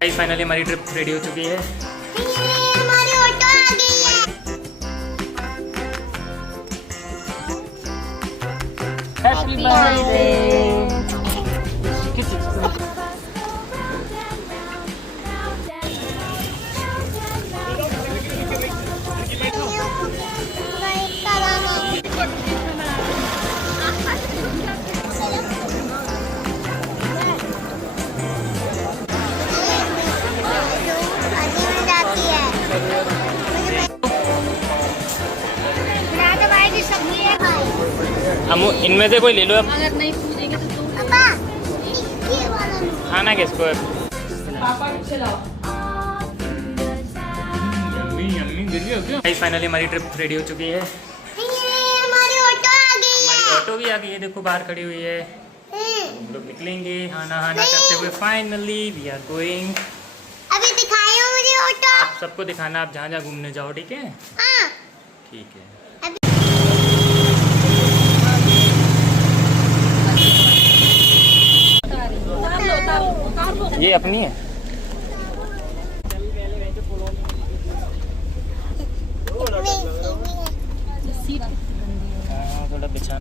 Finally हमारी trip ready हो चुकी है। हमारी ऑटो आ गई है। Happy birthday. हम इनमें से कोई ले लो अब। अगर नहीं पूछेंगे तो तुम खाना किसको है? पापा खिलाओ। फाइनली हमारी ट्रिप रेडी हो चुकी है। हमारी ऑटो आ गई है। हमारी ऑटो भी आ गई है, देखो बाहर खड़ी हुई है। हम लोग निकलेंगे खाना करते हुए। Finally we are going. अभी दिखाइए मुझे ऑटो। आप सबको दिखाना, आप जहाँ जहाँ घूमने जाओ, ठीक है? हाँ। ठीक है। ये अपनी है। थोड़ा बिछा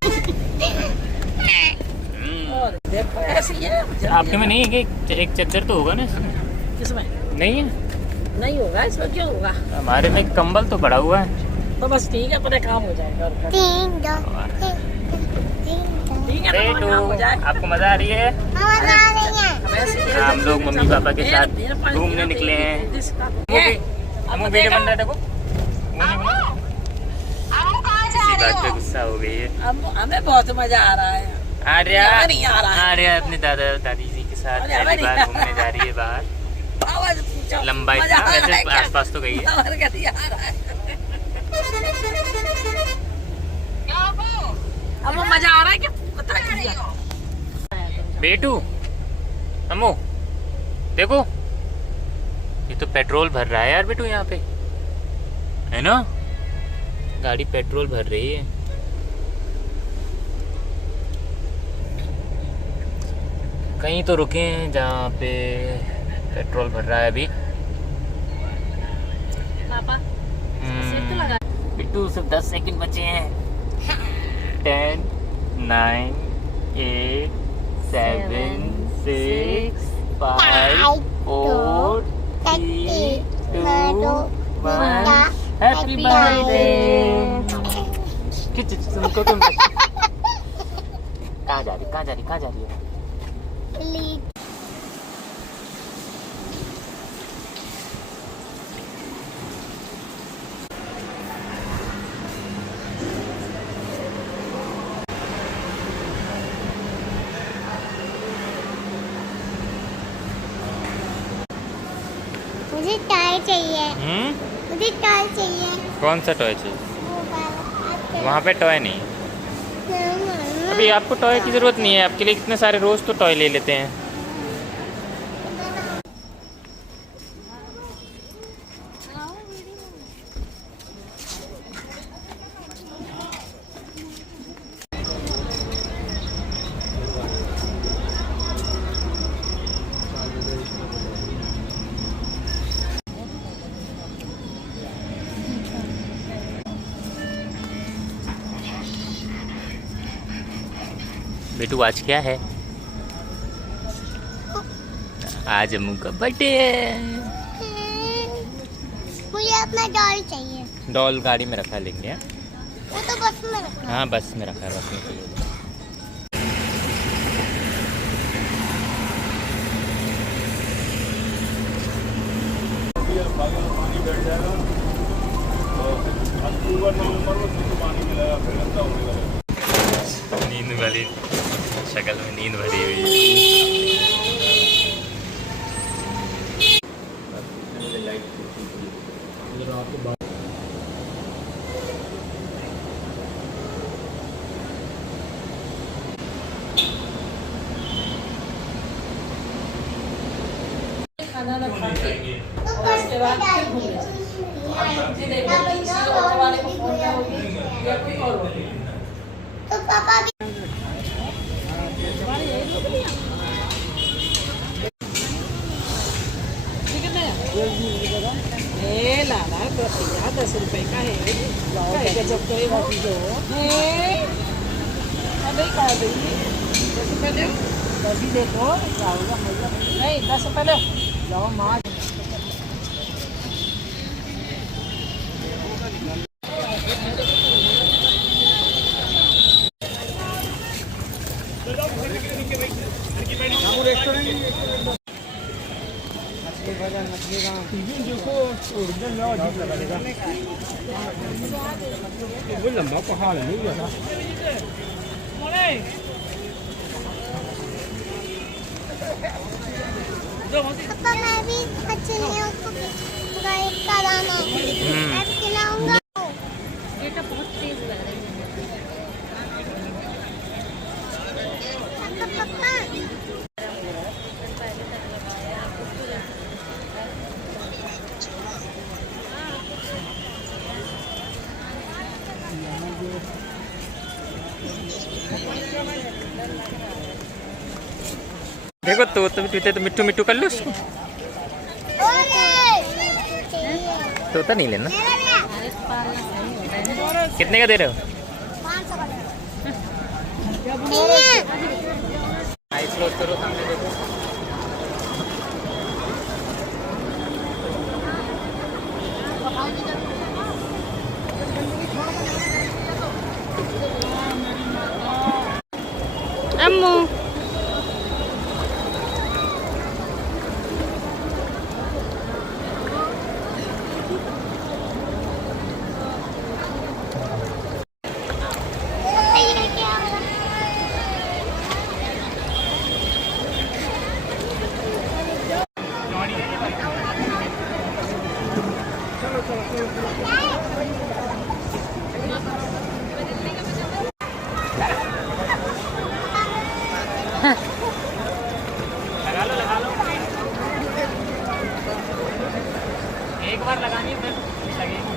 आपके में नहीं है कि एक चद्दर तो होगा ना इसमें? किसमें नहीं है? नहीं होगा, इसमें क्यों होगा? हमारे में कंबल तो पड़ा हुआ है। तो बस ठीक है, पूरे काम हो जाएगा। ठीक है, तो काम हो जाए। आपको मजा आ रही है? हम लोग मम्मी पापा के साथ घूमने निकले हैं। हम वीडियो बन रहा है, देखो इसी बात पे गुस्सा हो गई है। हमें बहुत मजा आ रहा है। आर्या नहीं आ रहा है। आर्या अपने दादा दादी जी के साथ पहली बार घूमने जा रही है बाहर। लंबाई वैसे आसपास तो गई है। अब मजा आ रहा है कि पता नहीं। बेटू अम्मू देखो, ये तो पेट्रोल भर रहा है यार बेटू, यहाँ पे है ना, गाड़ी पेट्रोल भर रही है। कहीं तो रुके हैं जहाँ पे पेट्रोल भर रहा है अभी। पापा सीट तो लगा। बिट्टू सिर्फ 10 सेकंड बचे हैं। 10 9 8 7 6 5 4 3 2 1 हैप्पी बर्थडे। तुमको तुम कहाँ जा रही है? मुझे टायर चाहिए। मुझे टायर चाहिए। कौन सा टॉय चाहिए? वहाँ पे टॉय नहीं है। अभी आपको टॉय की ज़रूरत नहीं है, आपके लिए कितने सारे रोज़ तो टॉय ले लेते हैं। बेटू आज क्या है? आज अम्मू का बर्थडे है। मुझे अपना डॉल चाहिए। डॉल गाड़ी में रखा लेंगे। वो तो बस में रखा। हाँ बस में रखा है, बस में चाहिए। पानी बैठ जाएगा और अक्टूबर नवंबर में पानी मिलेगा, फिर गंदा होने लगेगा। नींद वाली शक्ल में नींद भरी हुई है। खाना ना खा के और उसके बाद फिर घूमने जाए। देखो किसी ऑटो वाले को फोन करोगे या कोई और होगी। तो पापा भी ए लाला प्रसिया 10 रुपए का है काय गजब करेगा तुझो अबे काय देंगे 10 रुपए ले 10 ही देखो जाओगा मजा नहीं 10 रुपए ले जाओ माँ với lần đó có hai lần nữa rồi đó. पापा मैं भी मछलियों को गायब कराना मैं खिलाऊंगा बेटा बहुत तेज लग रही है पापा देखो तो पीते तो मिट्टू मिट्टू कर लो उसको। तोता नहीं लेना। कितने का दे रहे हो? 500 आइस क्लोज करो, सामने देखो। अम्मू लगा लो। एक बार लगानी फिर लगेगी।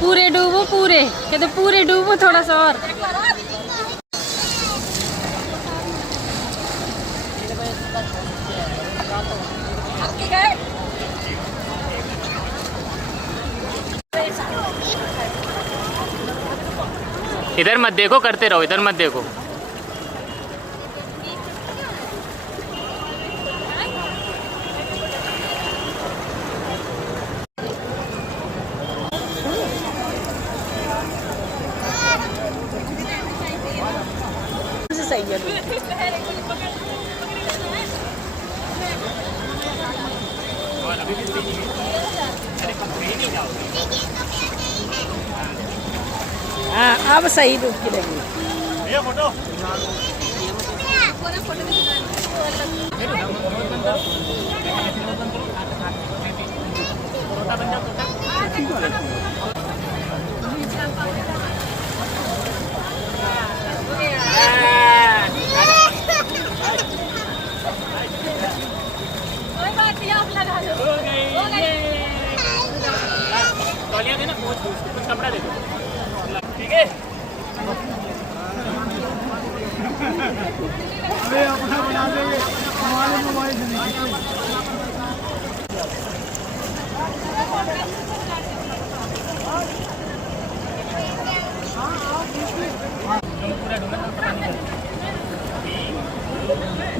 पूरे डूबो, पूरे कहते पूरे डूबो थोड़ा सा और। इधर मत देखो, करते रहो, इधर मत देखो। सही है हाँ अब सही डूब लगी भैया फोटो तौलिया देना, कुछ कपड़ा दे दो, ठीक है। अरे अपना बना देंगे हमारे मोबाइल से नहीं।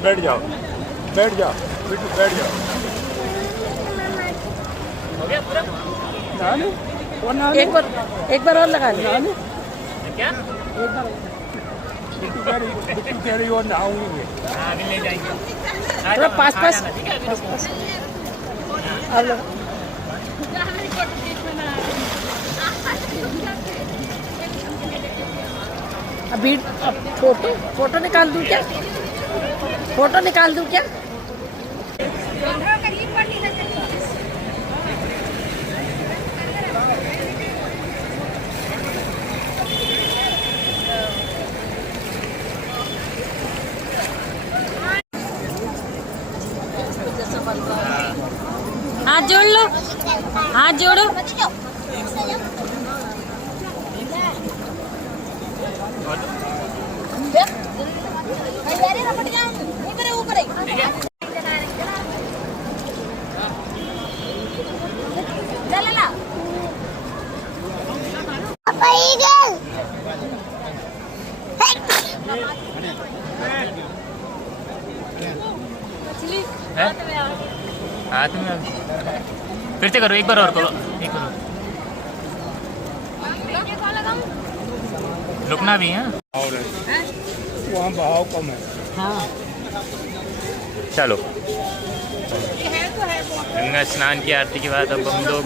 बैठ जाओ, बैठ जाओ बिट्टू, बैठ जाओ। हो गया पूरा? एक बार और लगा ले क्या? बिट्टू कह रही और नहाऊंगी। हाँ, अभी ले जाएंगे। थोड़ा पास पास ठीक है, अभी रुको। अब लगा अभी अब फोटो निकाल दूं क्या? फोटो निकाल दूं क्या? हाथ जोड़ लो, हाथ जोड़ो। पापा ईगल है? हाथ में आ गई। फिर से करो, एक बार और करो, एक बार और। रुकना भी है। और वहाँ बहाव कम है। चलो, गंगा स्नान की आरती के बाद अब हम लोग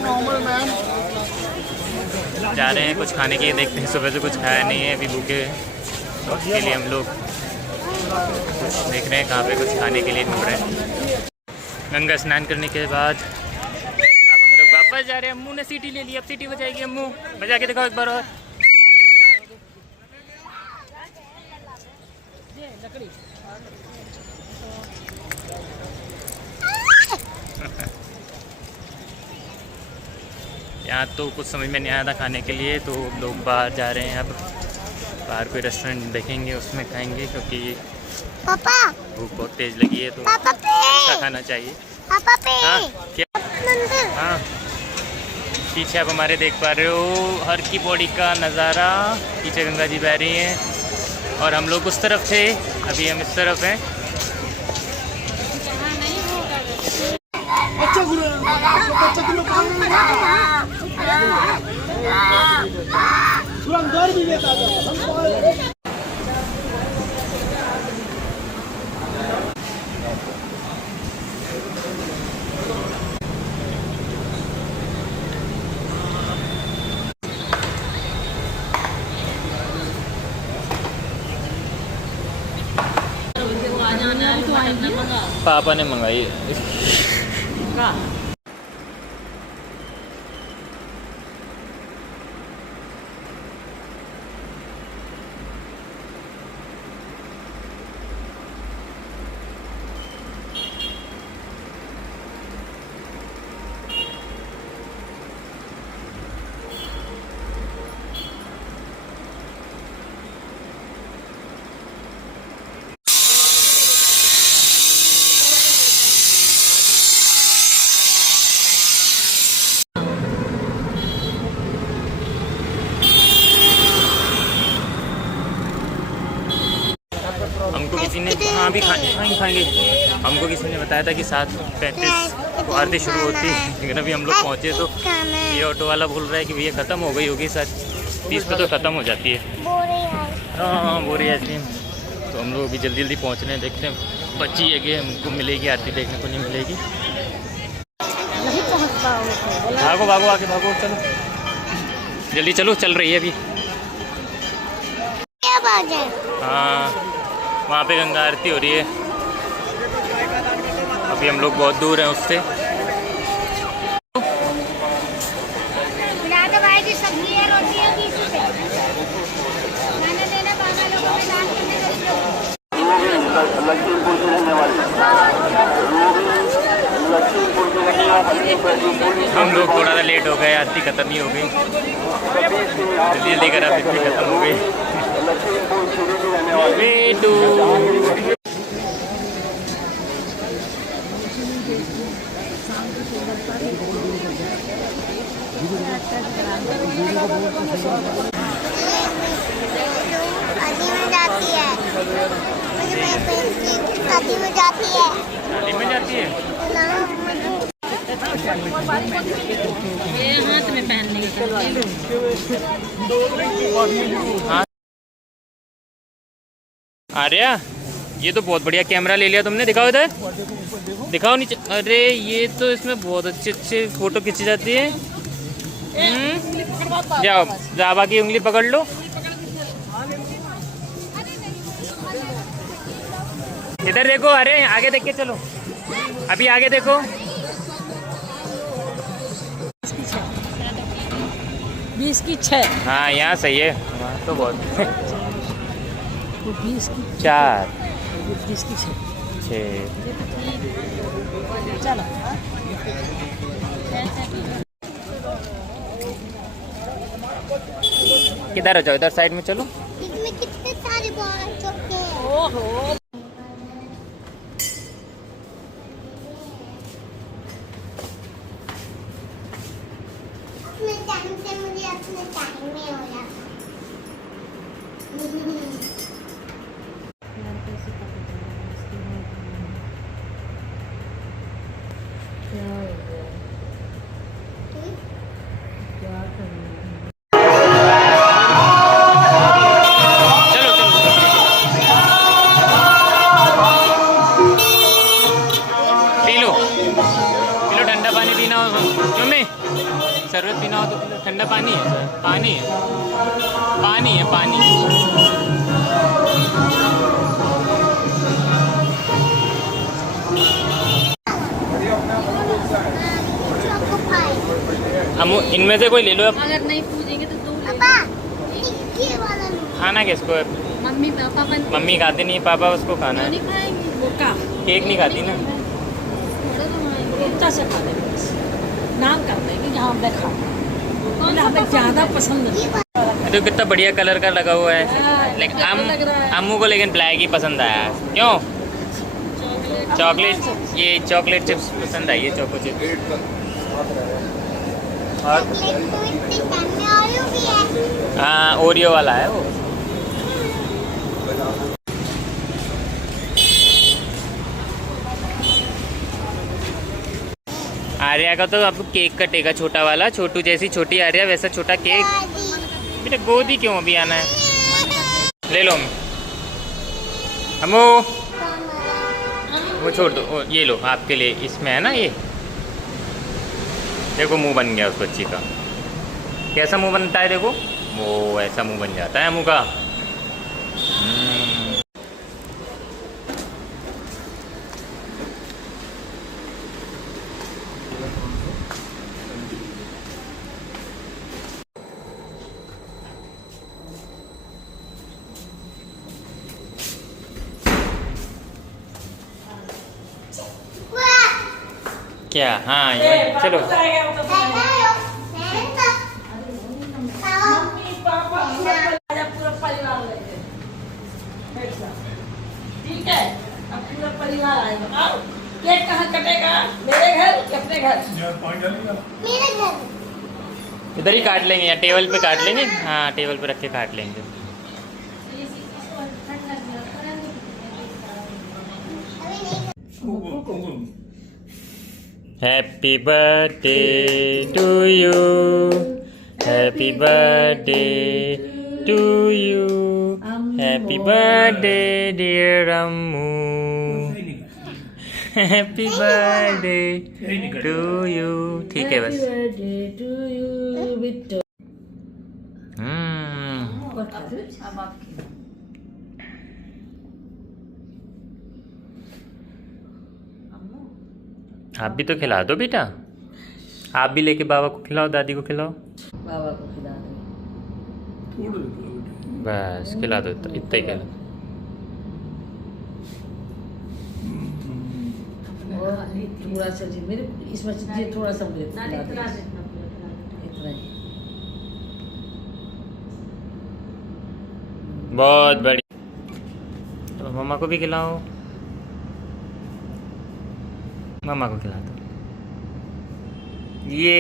जा रहे हैं कुछ खाने के लिए। देखते हैं, सुबह से कुछ खाया नहीं है, अभी भूखे हैं, तो उसके लिए हम लोग देख रहे हैं कहाँ पे कुछ खाने के लिए ढूंढ रहे हैं। गंगा स्नान करने के बाद अब हम लोग वापस जा रहे हैं। अम्मू ने सीटी ले ली, अब सीटी बजाएगी अम्मू। बजा के दिखाओ एक बार और। यहाँ तो कुछ समझ में नहीं आया था खाने के लिए, तो लोग बाहर जा रहे हैं। अब बाहर कोई रेस्टोरेंट देखेंगे, उसमें खाएंगे, क्योंकि पापा भूख बहुत तेज लगी है, तो पापा अच्छा पे खाना चाहिए। पापा पे हाँ क्या? मंदिर हाँ, पीछे आप हमारे देख पा रहे हो हर की पौड़ी का नज़ारा। पीछे गंगा जी बह रही हैं और हम लोग उस तरफ थे, अभी हम इस तरफ हैं। बच्चा गुरु बच्चा तुम लोग पूरा अंदर भी लेता जाओ। पापा ने मंगाई। हमको किसी ने, हाँ भी खाएंगे। हमको किसी ने बताया था कि 7:35 को आरती शुरू होती है, लेकिन अभी हम लोग पहुँचे तो ये ऑटो वाला बोल रहा है कि भैया ख़त्म हो गई होगी, 7:30 पे तो ख़त्म हो जाती है। हाँ, बोरी आइसक्रीम। तो हम लोग अभी जल्दी जल्दी पहुँच रहे हैं, देखते हैं बच्ची है कि हमको मिलेगी आरती, देखने को नहीं मिलेगी। भागो भागो, आगे भागो, चलो जल्दी चलो, चल रही है अभी। क्या बात है? हाँ, वहाँ पे गंगा आरती हो रही है। अभी हम लोग बहुत दूर हैं उससे। भाई की सब्जी है, रोटी है, मैंने देना बाबा लोगों में दान हम लोग थोड़ा सा लेट हो गए, आरती खत्म ही हो गई, जल्दी जल्दी करा, फिर खत्म हो गई। बेटू शादी में जाती है, मुझे मेरे फ्रेंड्स की शादी में जाती है। शादी में जाती है। ये हाथ में पहनने हाँ आर्या, ये तो बहुत बढ़िया कैमरा ले लिया तुमने, दिखाओ इधर, दिखाओ नीचे। अरे ये तो इसमें बहुत अच्छे अच्छे फोटो खींची जाती है। जाओ, जावा की उंगली पकड़ लो। इधर देखो, अरे आगे देख के चलो, अभी आगे देखो। 20 की 6। हाँ यहाँ सही है, वहाँ तो बहुत 20 की 4। 20 की 6। अच्छे। चलो किधर हो जाओ, इधर साइड में चलो। इसमें कितने सारे बॉल चुके हैं। ओहो अपने टाइम से मुझे अपने टाइम में हो जाता। चलो चलो पी लो ठंडा पानी पीना हो। क्यों में शरबत पीना हो तो पी लो। ठंडा पानी है सर, पानी है, पानी है, पानी। चोको पाई। हम इनमें से कोई ले लो। अब अगर नहीं पूजेंगे तो दो ले पापा ये वाला लो। खाना किसको है? मम्मी पापा बन मम्मी खाती नहीं है, पापा उसको खाना है। नहीं खाएंगे वो का केक नहीं खाती ना। थोड़ा तो खाएंगे। इतना से खा लेंगे बस। नाम कर देंगे कि हाँ हमने खा हमें ज़्यादा पसंद नहीं। तो कितना बढ़िया कलर का लगा हुआ है। हाँ, लेकिन अच्छा लग रहा है। अम्मू को लेकिन ब्लैक ही पसंद आया। क्यों? चॉकलेट, ये चॉकलेट चिप्स पसंद आई है, चोको चिप्स। और चॉकलेट तो इतने टाइम में ओरियो भी है। हाँ, ओरियो वाला है वो। आर्या का तो अब केक कटेगा, छोटा वाला। छोटू जैसी छोटी आर्या वैसा छोटा केक। दादी बेटा गोदी क्यों अभी आना है? ले लो अम्मू, वो छोड़ दो। ये लो आपके लिए, इसमें है ना ये। देखो मुंह बन गया उस बच्ची का। कैसा मुंह बनता है देखो, वो ऐसा मुंह बन जाता है मुंह का। क्या? हाँ ये चलो। मम्मी पापा पूरा परिवार लेंगे। ठीक है, अब पूरा परिवार आएगा। आओ, केक कहाँ कटेगा? मेरे घर कि अपने घर? मेरे घर। इधर ही काट लेंगे या टेबल पे काट लेंगे? हाँ टेबल पे रख के काट लेंगे। अभी नहीं। Happy birthday to you, happy birthday to you, happy birthday dear Ammu, happy birthday to you. ठीक है बस। अब आपकी आप भी तो खिला दो बेटा। आप भी लेके बाबा को खिलाओ, दादी को खिलाओ। बाबा को खिला देंगे। बस खिला दो, इतना ही खिला। थोड़ा सा जी मेरे इसमें जी थोड़ा सा मुझे खिला दीजिए। इतना ही। बहुत बढ़िया। तो मम्मा को भी खिलाओ, मम्मा को खिला दो। ये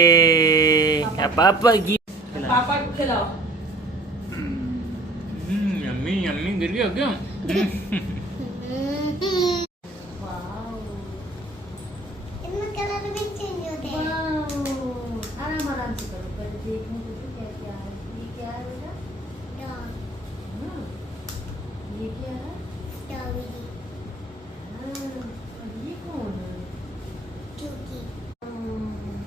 पापा की पापा को खिलाओ। Yummy yummy. गिर गया क्या? इसमें कलर भी चेंज होते हैं। आराम आराम से करो, पहले देखने को तो क्या क्या है। ये क्या है बेटा? ये क्या है? स्ट्रॉबेरी और ये कौन है? क्योंकि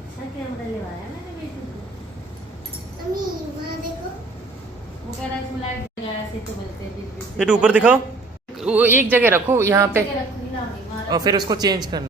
अच्छा कैमरा लेवाया मैंने बेटी को। अम्मी वहाँ देखो। वो कह रहा है इसमें लाइट लगाया से तो मिलते हैं। फिर ऊपर दिखाओ। वो एक जगह रखो यहाँ पे रखो, हिलाओ नहीं, मारो। और फिर उसको चेंज करना।